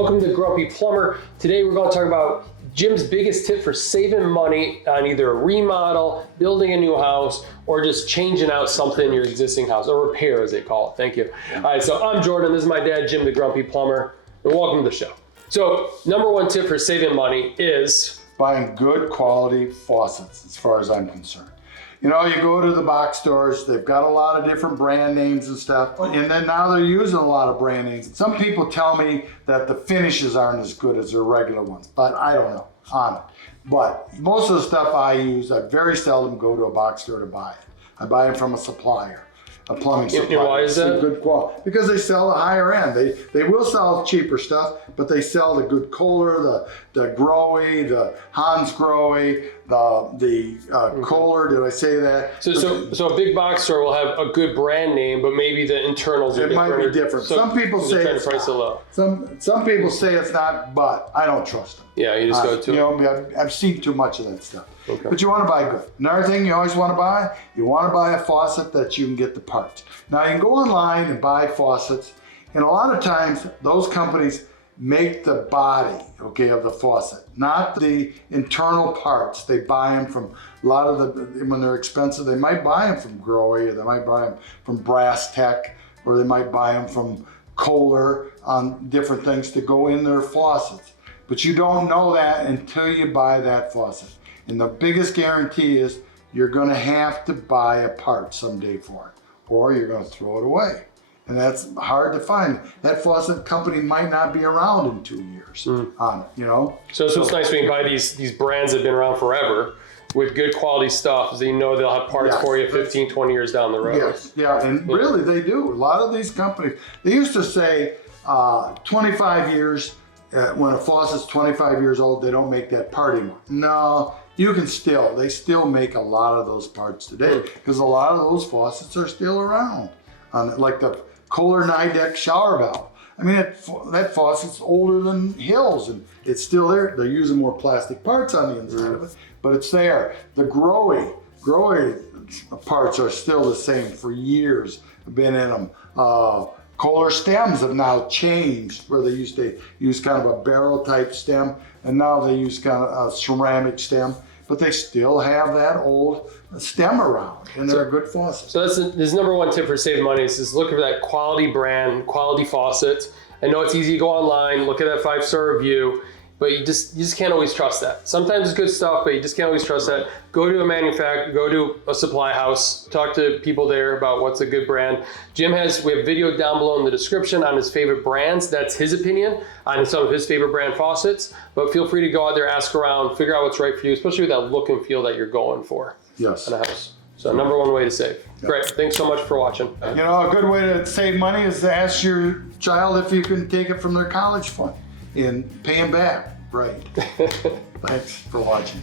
Welcome to Grumpy Plumber. Today we're going to talk about Jim's biggest tip for saving money on either a remodel, building a new house, or just changing out something in your existing house, or repair as they call it. Thank you. All right, so I'm Jordan. This is my dad, Jim the Grumpy Plumber, and welcome to the show. So number one tip for saving money is buying good quality faucets, as far as I'm concerned. You know, you go to the box stores, they've got a lot of different brand names and stuff, and then now they're using a lot of brand names. Some people tell me that the finishes aren't as good as their regular ones, but I don't know on it. But most of the stuff I use, I very seldom go to a box store to buy it. I buy it from a supplier, a plumbing supplier. And why is that? Good quality. Because they sell the higher end. They will sell cheaper stuff, but they sell the good Kohler, the Grohe, the Hans Grohe, the Kohler. Did I say that? So a big box store will have a good brand name, but maybe the internals are different. It might be different. So some people say it's price it low. Some people say it's not, but I don't trust them. Yeah, you just go to it. I've seen too much of that stuff. Okay. But you want to buy good. Another thing you always want to buy, you want to buy a faucet that you can get the parts. Now you can go online and buy faucets, and a lot of times those companies make the body, okay, of the faucet, not the internal parts. They buy them from a lot of the, when they're expensive, they might buy them from Grohe, or they might buy them from Brass Tech, or they might buy them from Kohler on different things to go in their faucets. But you don't know that until you buy that faucet. And the biggest guarantee is you're gonna have to buy a part someday for it, or you're gonna throw it away. And that's hard to find. That faucet company might not be around in 2 years on it, you know? So it's nice when you buy these brands that have been around forever with good quality stuff, so you know they'll have parts for you 15, 20 years down the road. Yes, yeah, and really they do. A lot of these companies, they used to say 25 years, when a faucet's 25 years old, they don't make that part anymore. No, they still make a lot of those parts today, because a lot of those faucets are still around. Like the Kohler Nidec shower valve. I mean, that faucet's older than hills, and it's still there. They're using more plastic parts on the inside of it, but it's there. The Grohe parts are still the same for years. I've been in them. Kohler stems have now changed, where they used to use kind of a barrel type stem, and now they use kind of a ceramic stem, but they still have that old stem around, and they're a good faucet. So this number one tip for saving money is just look for that quality brand, quality faucet. I know it's easy to go online, look at that 5-star review, but you just can't always trust that. Sometimes it's good stuff, but you just can't always trust that. Go to a manufacturer, go to a supply house, talk to people there about what's a good brand. We have video down below in the description on his favorite brands. That's his opinion on some of his favorite brand faucets, but feel free to go out there, ask around, figure out what's right for you, especially with that look and feel that you're going for. Yes. In a house. So number one way to save. Yep. Great, thanks so much for watching. You know, a good way to save money is to ask your child if you can take it from their college fund and pay them back. Right. Thanks for watching.